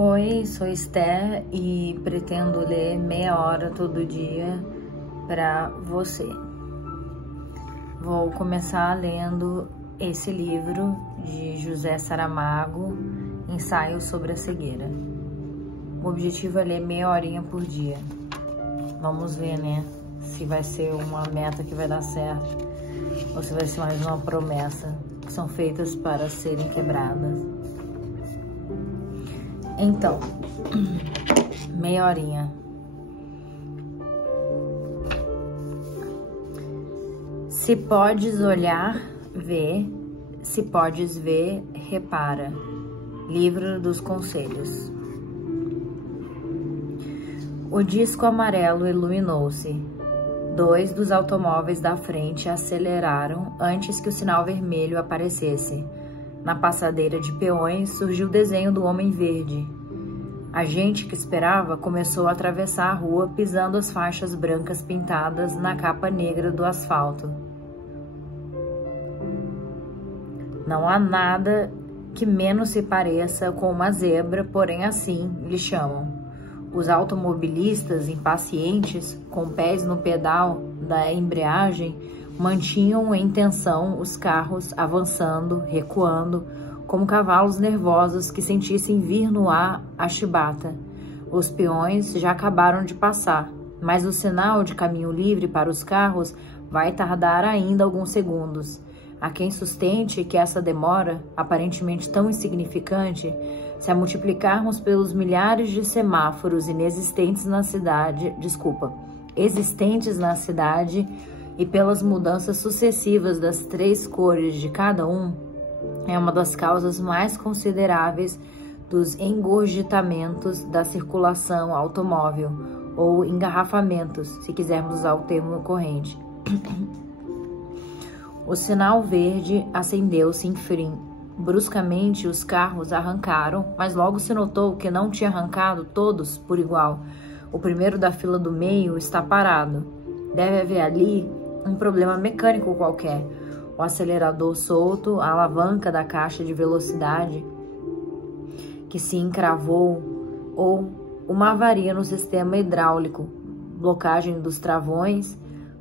Oi, sou Esther e pretendo ler meia hora todo dia para você. Vou começar lendo esse livro de José Saramago, Ensaio sobre a Cegueira. O objetivo é ler meia horinha por dia. Vamos ver, né, se vai ser uma meta que vai dar certo ou se vai ser mais uma promessa que são feitas para serem quebradas. Então, meia horinha. Se podes olhar, vê. Se podes ver, repara. Livro dos Conselhos. O disco amarelo iluminou-se. 2 dos automóveis da frente aceleraram antes que o sinal vermelho aparecesse. Na passadeira de peões surgiu o desenho do homem verde. A gente que esperava começou a atravessar a rua pisando as faixas brancas pintadas na capa negra do asfalto. Não há nada que menos se pareça com uma zebra, porém assim lhe chamam. Os automobilistas impacientes, com pés no pedal da embreagem, mantinham em tensão os carros avançando, recuando, como cavalos nervosos que sentissem vir no ar a chibata. Os peões já acabaram de passar, mas o sinal de caminho livre para os carros vai tardar ainda alguns segundos. Há quem sustente que essa demora, aparentemente tão insignificante, se a multiplicarmos pelos milhares de semáforos existentes na cidade e pelas mudanças sucessivas das 3 cores de cada um, é uma das causas mais consideráveis dos engurgitamentos da circulação automóvel, ou engarrafamentos, se quisermos usar o termo corrente. O sinal verde acendeu-se, enfim. Bruscamente os carros arrancaram, mas logo se notou que não tinha arrancado todos por igual. O primeiro da fila do meio está parado. Deve haver ali um problema mecânico qualquer. O acelerador solto, a alavanca da caixa de velocidade que se encravou, ou uma avaria no sistema hidráulico, blocagem dos travões,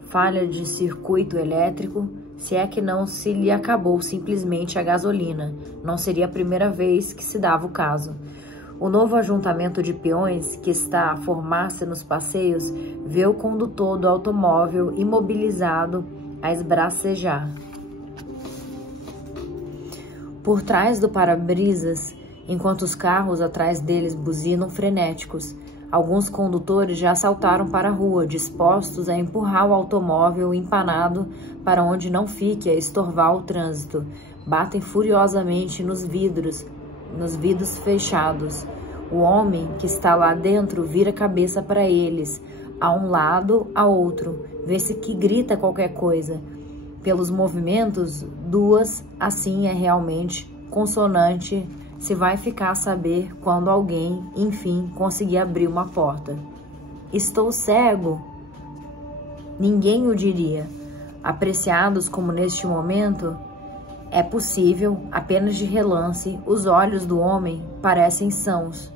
falha de circuito elétrico, se é que não se lhe acabou simplesmente a gasolina. Não seria a primeira vez que se dava o caso. O novo ajuntamento de peões que está a formar-se nos passeios vê o condutor do automóvel imobilizado a esbracejar. Por trás do para-brisas, enquanto os carros atrás deles buzinam frenéticos, alguns condutores já saltaram para a rua, dispostos a empurrar o automóvel empanado para onde não fique a estorvar o trânsito. Batem furiosamente nos vidros fechados. O homem que está lá dentro vira a cabeça para eles, a um lado, a outro, vê-se que grita qualquer coisa. Pelos movimentos, 2, assim é realmente consonante, se vai ficar a saber quando alguém, enfim, conseguir abrir uma porta. Estou cego? Ninguém o diria. Apreciados como neste momento, é possível, apenas de relance, os olhos do homem parecem sãos.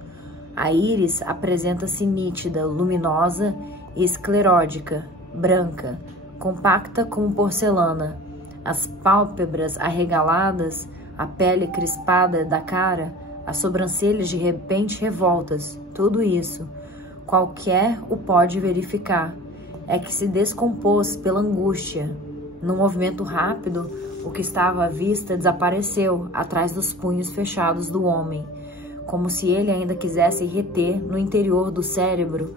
A íris apresenta-se nítida, luminosa e esclerótica, branca, compacta como porcelana. As pálpebras arregaladas, a pele crispada da cara, as sobrancelhas de repente revoltas, tudo isso, qualquer o pode verificar, é que se descompôs pela angústia. Num movimento rápido, o que estava à vista desapareceu atrás dos punhos fechados do homem, como se ele ainda quisesse reter no interior do cérebro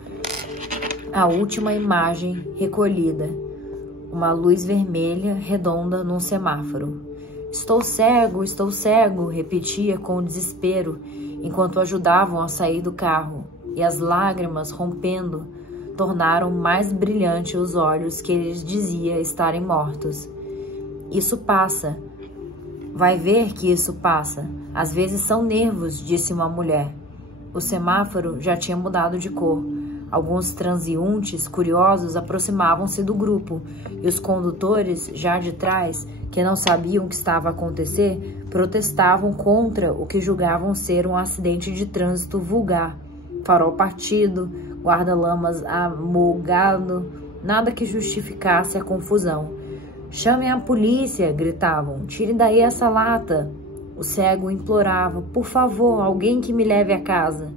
a última imagem recolhida, uma luz vermelha redonda num semáforo. Estou cego, repetia com desespero, enquanto ajudavam a sair do carro, e as lágrimas, rompendo, tornaram mais brilhantes os olhos que ele dizia estarem mortos. Isso passa. Vai ver que isso passa. Às vezes são nervos, disse uma mulher. O semáforo já tinha mudado de cor. Alguns transeuntes curiosos aproximavam-se do grupo, e os condutores, já de trás, que não sabiam o que estava a acontecer, protestavam contra o que julgavam ser um acidente de trânsito vulgar. Farol partido, guarda-lamas amolgado, nada que justificasse a confusão. "Chamem a polícia!" gritavam. "Tirem daí essa lata!" O cego implorava: "Por favor, alguém que me leve a casa."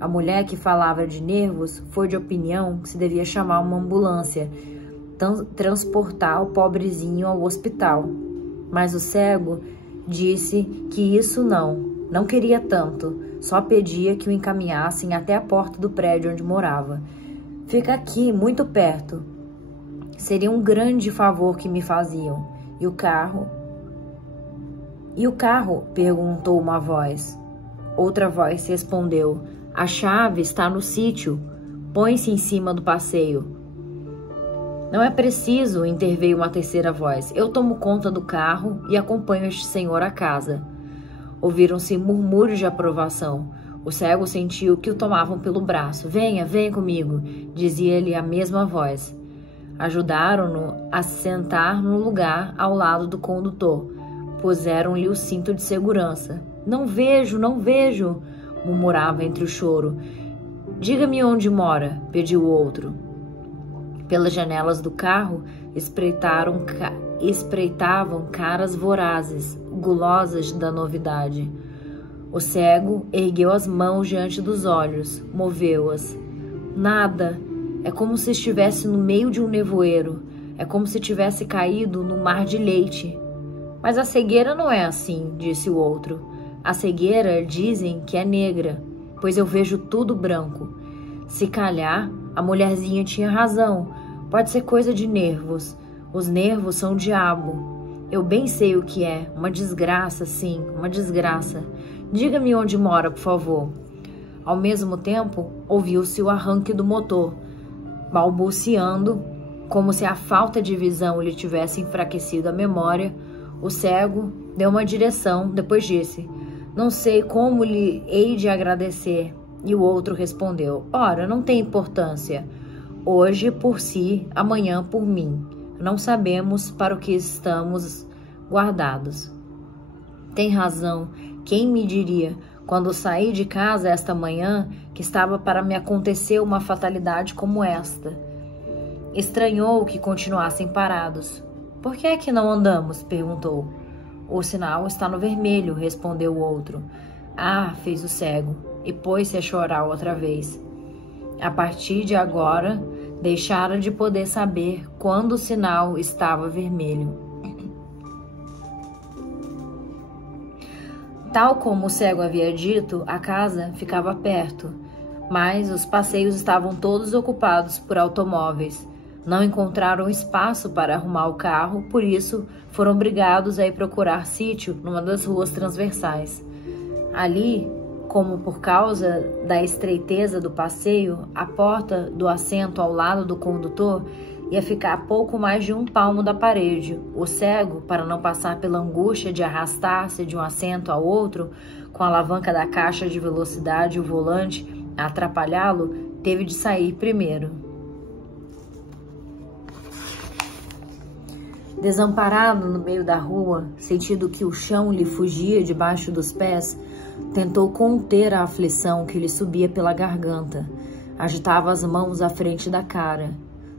A mulher, que falava de nervos, foi de opinião que se devia chamar uma ambulância, transportar o pobrezinho ao hospital. Mas o cego disse que isso não queria tanto, só pedia que o encaminhassem até a porta do prédio onde morava. "Fica aqui, muito perto. Seria um grande favor que me faziam." "E o carro?" perguntou uma voz. Outra voz respondeu: "A chave está no sítio. Põe-se em cima do passeio." "Não é preciso", interveio uma terceira voz. "Eu tomo conta do carro e acompanho este senhor à casa." Ouviram-se murmúrios de aprovação. O cego sentiu que o tomavam pelo braço. Venha comigo", dizia-lhe a mesma voz. Ajudaram-no a se sentar no lugar ao lado do condutor. Puseram-lhe o cinto de segurança. Não vejo, murmurava entre o choro. "Diga-me onde mora", pediu o outro. Pelas janelas do carro espreitavam caras vorazes, gulosas da novidade. O cego ergueu as mãos diante dos olhos, moveu-as. Nada. É como se estivesse no meio de um nevoeiro. É como se tivesse caído no mar de leite. "Mas a cegueira não é assim", disse o outro. "A cegueira dizem que é negra, pois eu vejo tudo branco." Se calhar, a mulherzinha tinha razão. Pode ser coisa de nervos. Os nervos são o diabo. Eu bem sei o que é. Uma desgraça, sim, uma desgraça. "Diga-me onde mora, por favor." Ao mesmo tempo, ouviu-se o arranque do motor. Balbuciando, como se a falta de visão lhe tivesse enfraquecido a memória, o cego deu uma direção, depois disse: "Não sei como lhe hei de agradecer." E o outro respondeu: "Ora, não tem importância. Hoje por si, amanhã por mim. Não sabemos para o que estamos guardados." "Tem razão. Quem me diria, quando saí de casa esta manhã, que estava para me acontecer uma fatalidade como esta?" Estranhou que continuassem parados. "Por que é que não andamos?" perguntou. "O sinal está no vermelho", respondeu o outro. "Ah", fez o cego, e pôs-se a chorar outra vez. A partir de agora, deixara de poder saber quando o sinal estava vermelho. Tal como o cego havia dito, a casa ficava perto, mas os passeios estavam todos ocupados por automóveis. Não encontraram espaço para arrumar o carro, por isso foram obrigados a ir procurar sítio numa das ruas transversais. Ali, como por causa da estreiteza do passeio, a porta do assento ao lado do condutor ia ficar a pouco mais de 1 palmo da parede. O cego, para não passar pela angústia de arrastar-se de um assento ao outro, com a alavanca da caixa de velocidade e o volante a atrapalhá-lo, teve de sair primeiro. Desamparado no meio da rua, sentindo que o chão lhe fugia debaixo dos pés, tentou conter a aflição que lhe subia pela garganta. Agitava as mãos à frente da cara,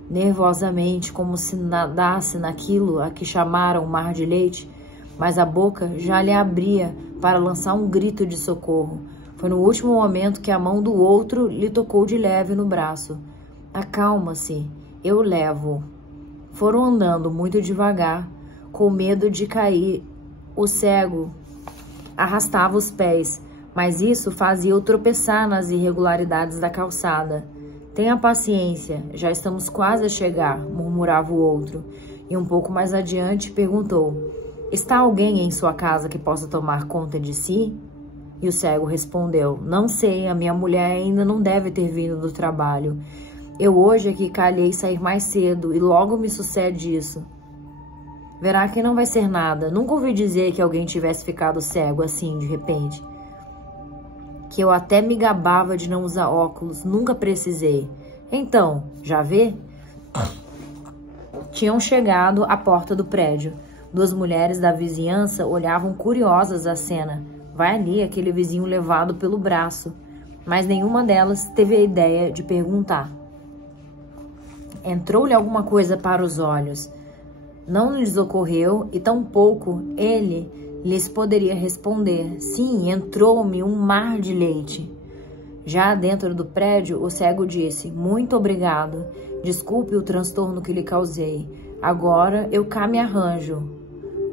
nervosamente, como se nadasse naquilo a que chamaram mar de leite, mas a boca já lhe abria para lançar um grito de socorro. Foi no último momento que a mão do outro lhe tocou de leve no braço. "Acalma-se, eu levo." Foram andando muito devagar, com medo de cair. O cego arrastava os pés, mas isso fazia-o tropeçar nas irregularidades da calçada. "Tenha paciência, já estamos quase a chegar", murmurava o outro, e um pouco mais adiante perguntou: "Está alguém em sua casa que possa tomar conta de si?" E o cego respondeu: "Não sei, a minha mulher ainda não deve ter vindo do trabalho. Eu hoje é que calhei sair mais cedo e logo me sucede isso. Verá que não vai ser nada. Nunca ouvi dizer que alguém tivesse ficado cego assim, de repente. Que eu até me gabava de não usar óculos. Nunca precisei. Então, já vê?" Tinham chegado à porta do prédio. Duas mulheres da vizinhança olhavam curiosas a cena. Vai ali aquele vizinho levado pelo braço. Mas nenhuma delas teve a ideia de perguntar. Entrou-lhe alguma coisa para os olhos. Não lhes ocorreu, e tampouco ele lhes poderia responder. Sim, entrou-me um mar de leite. Já dentro do prédio, o cego disse: muito obrigado. Desculpe o transtorno que lhe causei. Agora eu cá me arranjo.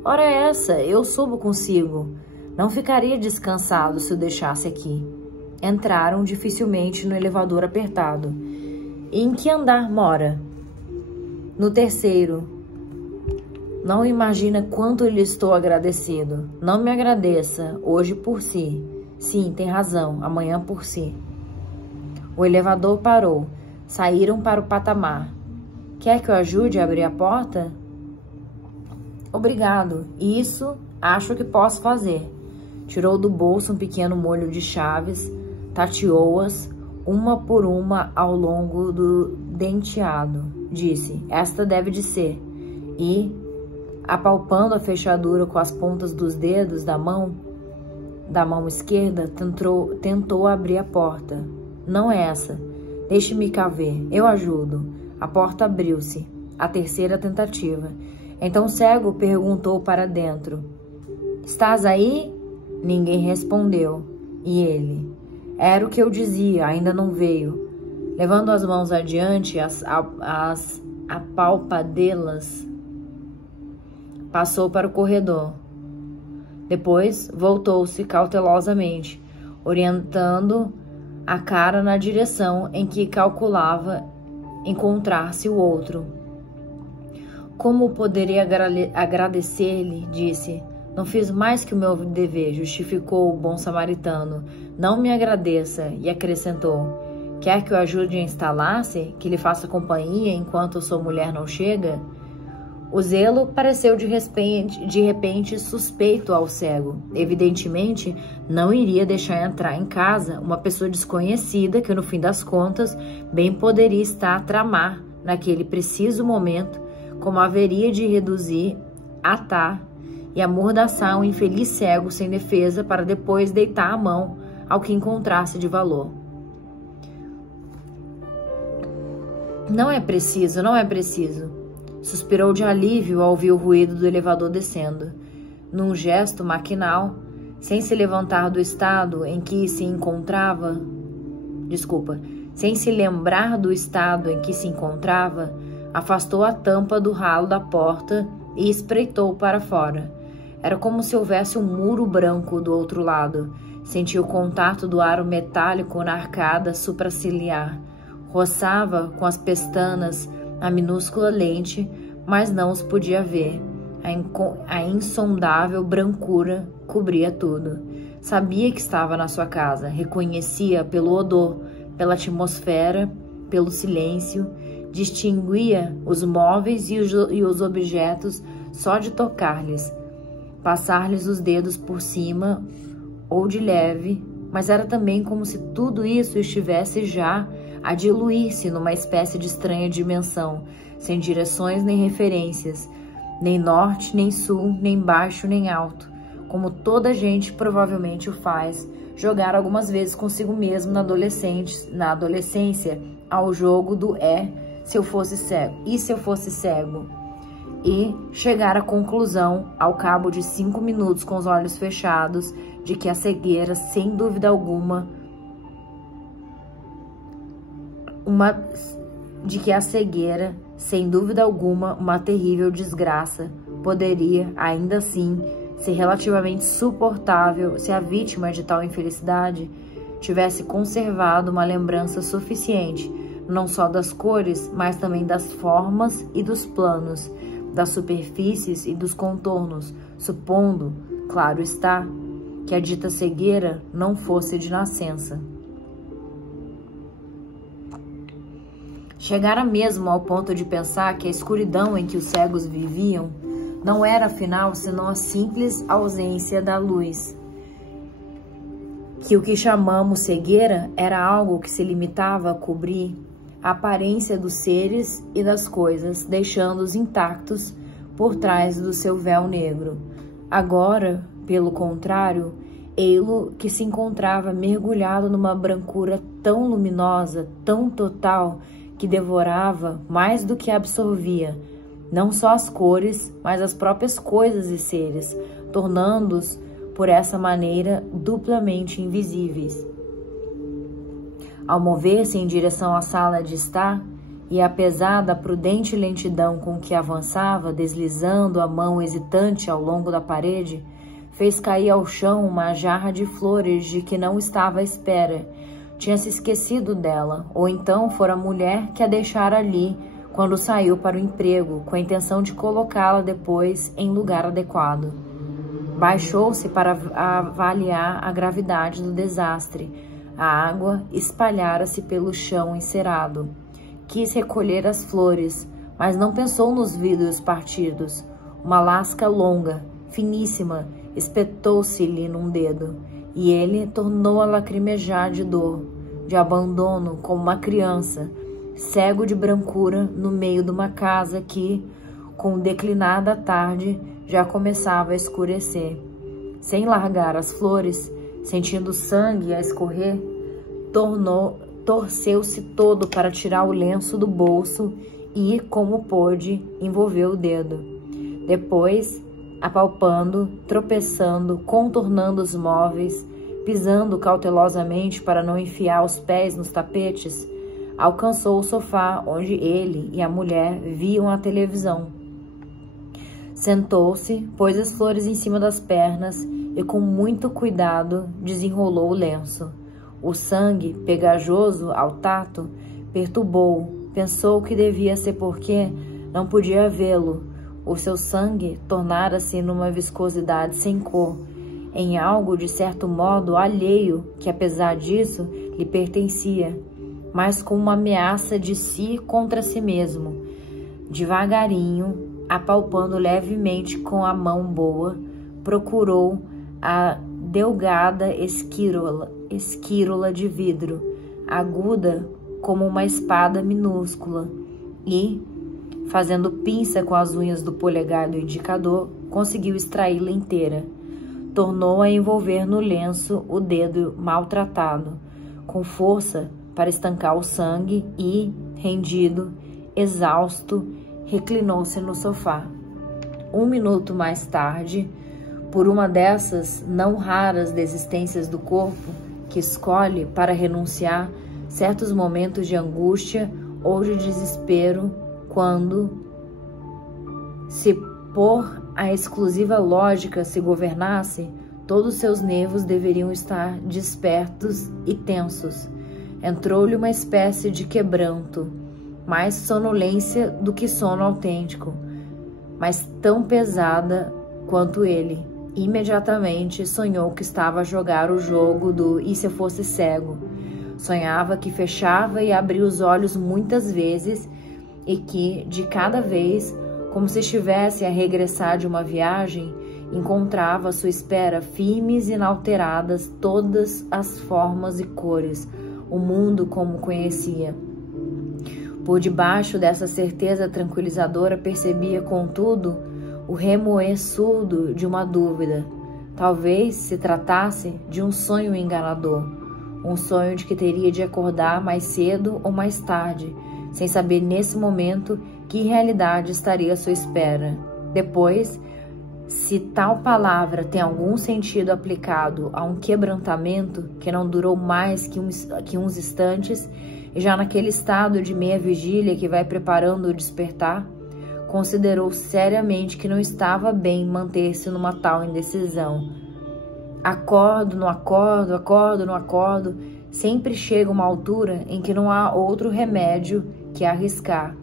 Ora essa, eu subo consigo. Não ficaria descansado se o deixasse aqui. Entraram dificilmente no elevador apertado. E em que andar mora? No terceiro. Não imagina quanto lhe estou agradecido. Não me agradeça, hoje por si. Sim, tem razão, amanhã por si. O elevador parou. Saíram para o patamar. Quer que eu ajude a abrir a porta? Obrigado. Isso acho que posso fazer. Tirou do bolso um pequeno molho de chaves, tateou-as, uma por uma ao longo do denteado. Disse, esta deve de ser. E, apalpando a fechadura com as pontas dos dedos da mão esquerda, tentou abrir a porta. Não é essa. Deixe-me cá ver. Eu ajudo. A porta abriu-se. A terceira tentativa. Então o cego perguntou para dentro. Estás aí? Ninguém respondeu. E ele? Era o que eu dizia, ainda não veio. Levando as mãos adiante, as apalpadê-las, passou para o corredor. Depois voltou-se cautelosamente, orientando a cara na direção em que calculava encontrar-se o outro. Como poderia agradecer-lhe, disse. Não fiz mais que o meu dever, justificou o bom samaritano. Não me agradeça, e acrescentou. Quer que eu ajude a instalar-se? Que lhe faça companhia enquanto sua mulher não chega? O zelo pareceu de repente suspeito ao cego. Evidentemente, não iria deixar entrar em casa uma pessoa desconhecida que, no fim das contas, bem poderia estar a tramar, naquele preciso momento, como haveria de reduzir, atar e amordaçar um infeliz cego sem defesa para depois deitar a mão ao que encontrasse de valor. Não é preciso, não é preciso. Suspirou de alívio ao ouvir o ruído do elevador descendo. Num gesto maquinal, sem se levantar do estado em que se encontrava, sem se lembrar do estado em que se encontrava, afastou a tampa do ralo da porta e espreitou para fora. Era como se houvesse um muro branco do outro lado. Sentiu o contato do aro metálico na arcada supraciliar. Roçava com as pestanas a minúscula lente, mas não os podia ver. A insondável brancura cobria tudo. Sabia que estava na sua casa, reconhecia pelo odor, pela atmosfera, pelo silêncio, distinguia os móveis e os objetos só de tocar-lhes, passar-lhes os dedos por cima ou de leve, mas era também como se tudo isso estivesse já a diluir-se numa espécie de estranha dimensão, sem direções nem referências, nem norte, nem sul, nem baixo, nem alto, como toda gente provavelmente o faz, jogar algumas vezes consigo mesmo na adolescência ao jogo do se eu fosse cego, e se eu fosse cego, e chegar à conclusão, ao cabo de 5 minutos com os olhos fechados, de que a cegueira, sem dúvida alguma, uma terrível desgraça, poderia, ainda assim, ser relativamente suportável se a vítima de tal infelicidade tivesse conservado uma lembrança suficiente, não só das cores, mas também das formas e dos planos, das superfícies e dos contornos, supondo, claro está, que a dita cegueira não fosse de nascença. Chegara mesmo ao ponto de pensar que a escuridão em que os cegos viviam não era, afinal, senão a simples ausência da luz. Que o que chamamos cegueira era algo que se limitava a cobrir a aparência dos seres e das coisas, deixando-os intactos por trás do seu véu negro. Agora, pelo contrário, ei-lo que se encontrava mergulhado numa brancura tão luminosa, tão total, que devorava mais do que absorvia, não só as cores, mas as próprias coisas e seres, tornando-os, por essa maneira, duplamente invisíveis. Ao mover-se em direção à sala de estar, e apesar da prudente lentidão com que avançava, deslizando a mão hesitante ao longo da parede, fez cair ao chão uma jarra de flores de que não estava à espera. Tinha se esquecido dela, ou então fora a mulher que a deixara ali quando saiu para o emprego, com a intenção de colocá-la depois em lugar adequado. Baixou-se para avaliar a gravidade do desastre. A água espalhara-se pelo chão encerado. Quis recolher as flores, mas não pensou nos vidros partidos. Uma lasca longa, finíssima, espetou-se-lhe num dedo, e ele tornou a lacrimejar de dor, de abandono, como uma criança, cego de brancura no meio de uma casa que, com declinada tarde, já começava a escurecer. Sem largar as flores, sentindo o sangue a escorrer, torceu-se todo para tirar o lenço do bolso e, como pôde, envolveu o dedo. Depois, apalpando, tropeçando, contornando os móveis, pisando cautelosamente para não enfiar os pés nos tapetes, alcançou o sofá onde ele e a mulher viam a televisão. Sentou-se, pôs as flores em cima das pernas e, com muito cuidado, desenrolou o lenço. O sangue, pegajoso ao tato, perturbou. Pensou que devia ser porque não podia vê-lo. O seu sangue tornara-se numa viscosidade sem cor, em algo de certo modo alheio, que apesar disso lhe pertencia, mas com uma ameaça de si contra si mesmo. Devagarinho, apalpando levemente com a mão boa, procurou a delgada esquírola de vidro, aguda como uma espada minúscula, e, fazendo pinça com as unhas do polegar do indicador, conseguiu extraí-la inteira. Tornou a envolver no lenço o dedo maltratado, com força para estancar o sangue e, rendido, exausto, reclinou-se no sofá. 1 minuto mais tarde, por uma dessas não raras desistências do corpo que escolhe para renunciar certos momentos de angústia ou de desespero, quando, se por a exclusiva lógica se governasse, todos seus nervos deveriam estar despertos e tensos. Entrou-lhe uma espécie de quebranto, mais sonolência do que sono autêntico, mas tão pesada quanto ele. Imediatamente sonhou que estava a jogar o jogo do "e se eu fosse cego?". Sonhava que fechava e abria os olhos muitas vezes e que, de cada vez, como se estivesse a regressar de uma viagem, encontrava à sua espera firmes e inalteradas todas as formas e cores, o mundo como o conhecia. Por debaixo dessa certeza tranquilizadora percebia, contudo, o remoer surdo de uma dúvida. Talvez se tratasse de um sonho enganador, um sonho de que teria de acordar mais cedo ou mais tarde, sem saber nesse momento que realidade estaria à sua espera. Depois, se tal palavra tem algum sentido aplicado a um quebrantamento que não durou mais que uns instantes, e já naquele estado de meia vigília que vai preparando o despertar, considerou seriamente que não estava bem manter-se numa tal indecisão. Acordo, não acordo, acordo, não acordo. Sempre chega uma altura em que não há outro remédio que arriscar.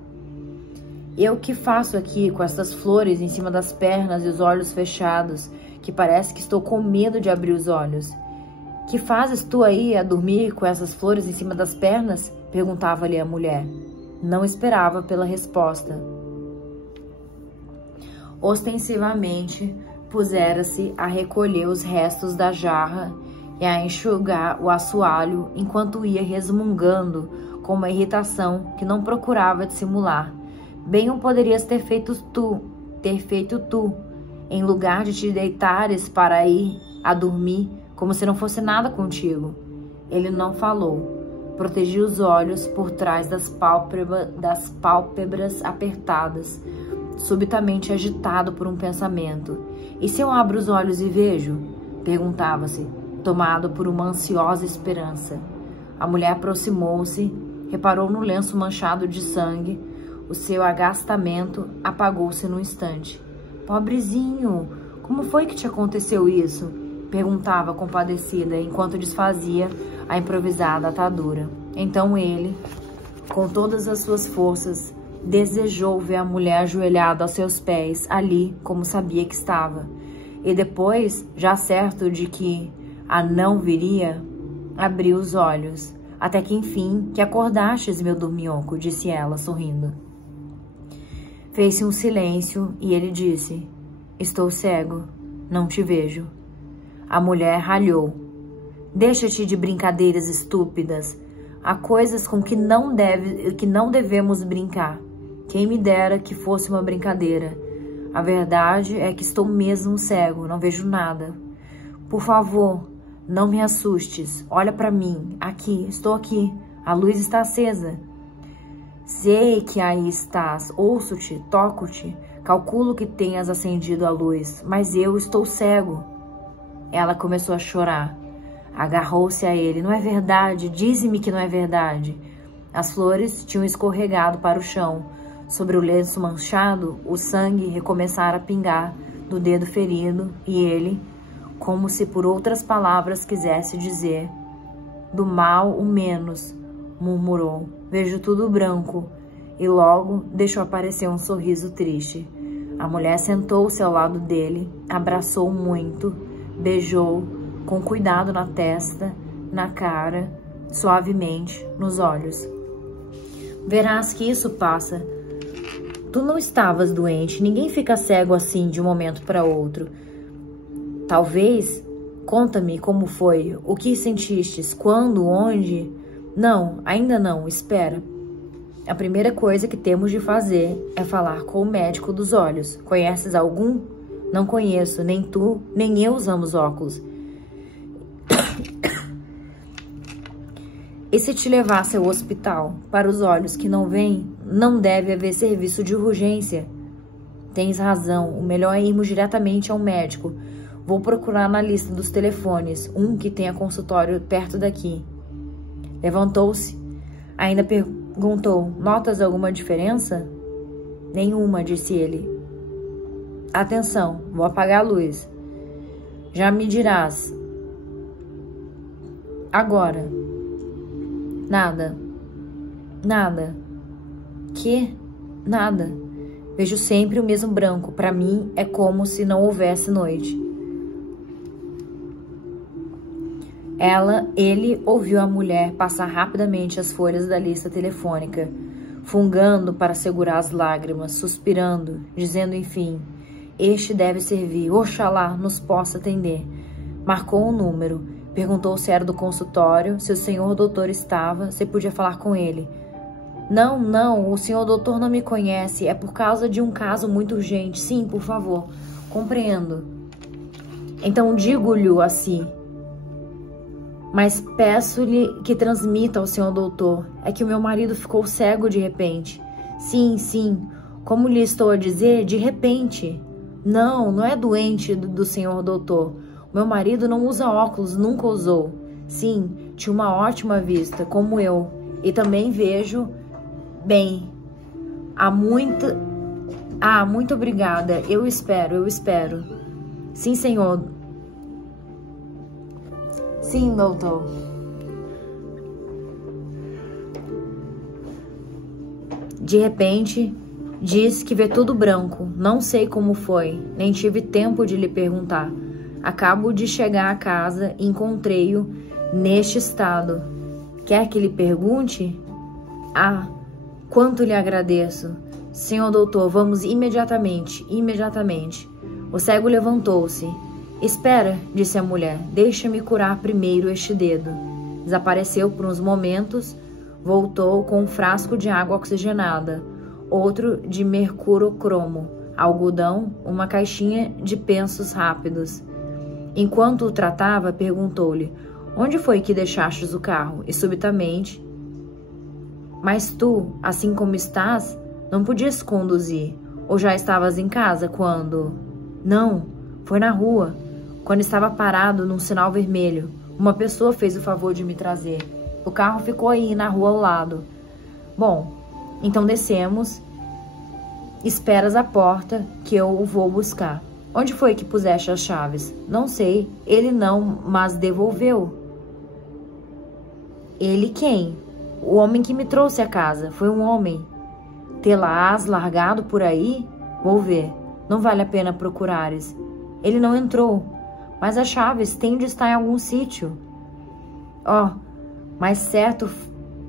Eu que faço aqui com essas flores em cima das pernas e os olhos fechados, que parece que estou com medo de abrir os olhos? Que fazes tu aí a dormir com essas flores em cima das pernas? Perguntava-lhe a mulher. Não esperava pela resposta. Ostensivamente, pusera-se a recolher os restos da jarra e a enxugar o assoalho enquanto ia resmungando com uma irritação que não procurava dissimular. Bem o poderias ter feito tu, ter feito tu, em lugar de te deitares para ir a dormir, como se não fosse nada contigo. Ele não falou. Protegia os olhos por trás das pálpebras apertadas, subitamente agitado por um pensamento. E se eu abro os olhos e vejo? Perguntava-se, tomado por uma ansiosa esperança. A mulher aproximou-se, reparou no lenço manchado de sangue. O seu agastamento apagou-se num instante. Pobrezinho, como foi que te aconteceu isso? Perguntava compadecida, enquanto desfazia a improvisada atadura. Então ele, com todas as suas forças, desejou ver a mulher ajoelhada aos seus pés, ali como sabia que estava. E depois, já certo de que a não viria, abriu os olhos. Até que enfim, que acordastes, meu dorminhoco, disse ela, sorrindo. Fez-se um silêncio e ele disse, estou cego, não te vejo. A mulher ralhou. Deixa-te de brincadeiras estúpidas. Há coisas com que não devemos brincar. Quem me dera que fosse uma brincadeira. A verdade é que estou mesmo cego, não vejo nada. Por favor, não me assustes. Olha para mim. Aqui, estou aqui. A luz está acesa. Sei que aí estás. Ouço-te, toco-te. Calculo que tenhas acendido a luz, mas eu estou cego. Ela começou a chorar. Agarrou-se a ele. Não é verdade? Dize-me que não é verdade. As flores tinham escorregado para o chão. Sobre o lenço manchado, o sangue recomeçara a pingar do dedo ferido e ele, como se por outras palavras quisesse dizer, do mal o menos, murmurou, vejo tudo branco, e logo deixou aparecer um sorriso triste. A mulher sentou-se ao lado dele, abraçou muito, beijou, com cuidado na testa, na cara, suavemente, nos olhos. Verás que isso passa. Tu não estavas doente, ninguém fica cego assim de um momento para outro. Talvez, conta-me como foi, o que sentistes, quando, onde? Não, ainda não, espera. A primeira coisa que temos de fazer é falar com o médico dos olhos. Conheces algum? Não conheço, nem tu, nem eu usamos óculos. E se te levasse ao hospital? Para os olhos que não veem, não deve haver serviço de urgência. Tens razão, o melhor é irmos diretamente ao médico. Vou procurar na lista dos telefones, um que tenha consultório perto daqui. Levantou-se. Ainda perguntou, notas alguma diferença? Nenhuma, disse ele. Atenção, vou apagar a luz. Já me dirás. Agora. Nada. Nada. Que? Nada. Vejo sempre o mesmo branco. Para mim é como se não houvesse noite. Ele ouviu a mulher passar rapidamente as folhas da lista telefônica, fungando para segurar as lágrimas, suspirando, dizendo enfim, este deve servir, oxalá nos possa atender. Marcou um número, perguntou se era do consultório, se o senhor doutor estava, se podia falar com ele. Não, não, o senhor doutor não me conhece, é por causa de um caso muito urgente. Sim, por favor, compreendo. Então digo-lhe assim, mas peço-lhe que transmita ao senhor doutor, é que o meu marido ficou cego de repente. Sim, sim, como lhe estou a dizer, de repente. Não, não é doente do senhor doutor. O meu marido não usa óculos, nunca usou. Sim, tinha uma ótima vista, como eu, e também vejo bem. Muito obrigada. Eu espero. Sim, senhor. Sim, doutor. De repente, diz que vê tudo branco. Não sei como foi, nem tive tempo de lhe perguntar. Acabo de chegar à casa e encontrei-o neste estado. Quer que lhe pergunte? Ah, quanto lhe agradeço. Senhor doutor, vamos imediatamente. O cego levantou-se. Espera, disse a mulher, deixa-me curar primeiro este dedo. Desapareceu por uns momentos, voltou com um frasco de água oxigenada, outro de mercurocromo. algodão, uma caixinha de pensos rápidos. Enquanto o tratava, perguntou-lhe: onde foi que deixastes o carro? E subitamente: mas tu, assim como estás, não podias conduzir. Ou já estavas em casa quando... Não, foi na rua, quando estava parado num sinal vermelho. Uma pessoa fez o favor de me trazer. O carro ficou aí na rua ao lado. Bom, então descemos. Esperas à porta que eu o vou buscar. Onde foi que puseste as chaves? Não sei. Ele não, mas devolveu. Ele quem? O homem que me trouxe a casa. Foi um homem. Tê-la-ás largado por aí? Vou ver. Não vale a pena procurares. Ele não entrou. Mas as chaves têm de estar em algum sítio. Oh, mas certo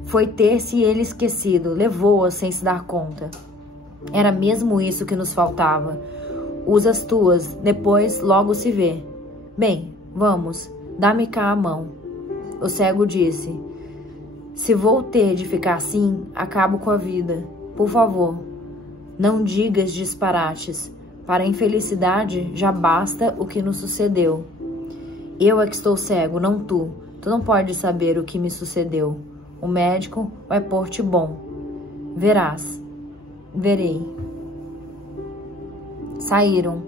foi ter-se ele esquecido. Levou-as sem se dar conta. Era mesmo isso que nos faltava. Usa as tuas, depois logo se vê. Bem, vamos, dá-me cá a mão. O cego disse: se vou ter de ficar assim, acabo com a vida. Por favor, não digas disparates. Para a infelicidade já basta o que nos sucedeu. Eu é que estou cego, não tu. Tu não podes saber o que me sucedeu. O médico vai pôr-te bom. Verás. Verei. Saíram.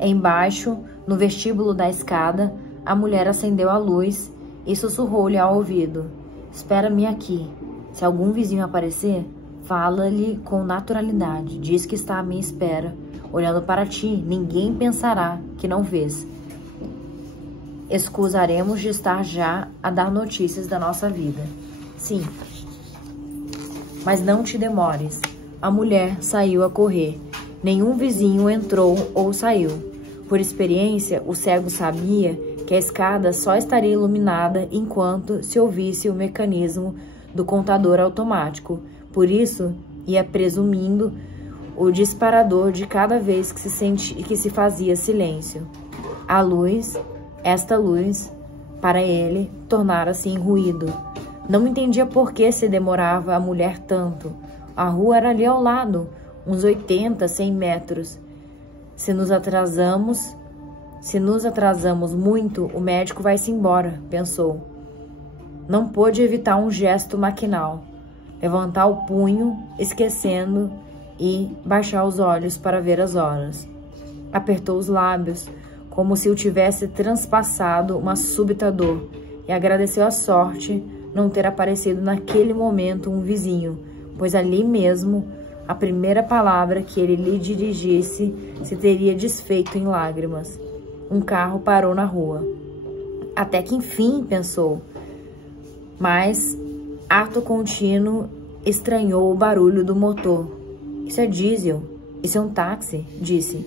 Embaixo, no vestíbulo da escada, a mulher acendeu a luz e sussurrou-lhe ao ouvido: espera-me aqui. Se algum vizinho aparecer, fala-lhe com naturalidade. Diz que está à minha espera. Olhando para ti, ninguém pensará que não vês. Escusaremos de estar já a dar notícias da nossa vida. Sim. Mas não te demores. A mulher saiu a correr. Nenhum vizinho entrou ou saiu. Por experiência, o cego sabia que a escada só estaria iluminada enquanto se ouvisse o mecanismo do contador automático. Por isso, ia presumindo o disparador de cada vez que se fazia silêncio. A luz, esta luz, para ele, tornara-se em ruído. Não entendia por que se demorava a mulher tanto. A rua era ali ao lado, uns 80, 100 metros. Se nos atrasamos muito, o médico vai-se embora, pensou. Não pôde evitar um gesto maquinal. Levantar o punho, esquecendo, e baixar os olhos para ver as horas. Apertou os lábios, como se o tivesse transpassado uma súbita dor, e agradeceu a sorte não ter aparecido naquele momento um vizinho, pois ali mesmo a primeira palavra que ele lhe dirigisse se teria desfeito em lágrimas. Um carro parou na rua. Até que enfim, pensou. Mas, ato contínuo, estranhou o barulho do motor. Isso é diesel, isso é um táxi, disse,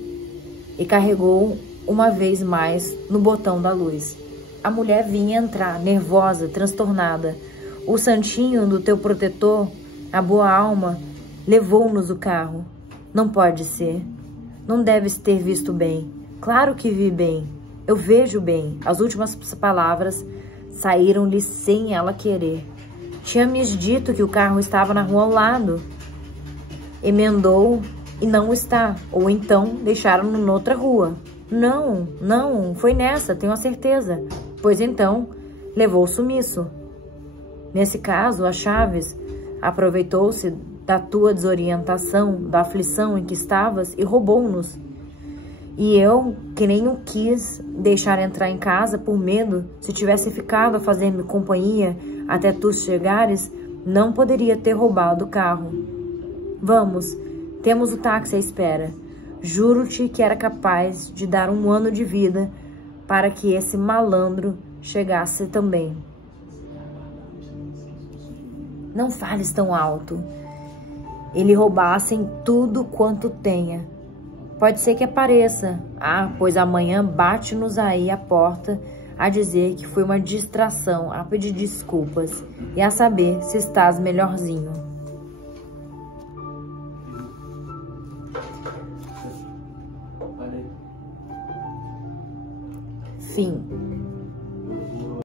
e carregou uma vez mais no botão da luz. A mulher vinha entrar, nervosa, transtornada. O santinho do teu protetor, a boa alma, levou-nos o carro. Não pode ser. Não deves ter visto bem. Claro que vi bem. Eu vejo bem. As últimas palavras saíram-lhe sem ela querer. Tinha-me dito que o carro estava na rua ao lado. Emendou e não está. Ou então deixaram-no noutra rua. Não, foi nessa, tenho a certeza. Pois então, levou o sumiço. Nesse caso, a Chaves aproveitou-se da tua desorientação, da aflição em que estavas e roubou-nos. E eu, que nem o quis deixar entrar em casa por medo, se tivesse ficado a fazer-me companhia até tu chegares, não poderia ter roubado o carro. Vamos, temos o táxi à espera. Juro-te que era capaz de dar 1 ano de vida para que esse malandro chegasse também. Não fales tão alto. Ele roubassem tudo quanto tenha. Pode ser que apareça. Pois amanhã bate-nos aí a porta a dizer que foi uma distração, a pedir desculpas e a saber se estás melhorzinho. Fim.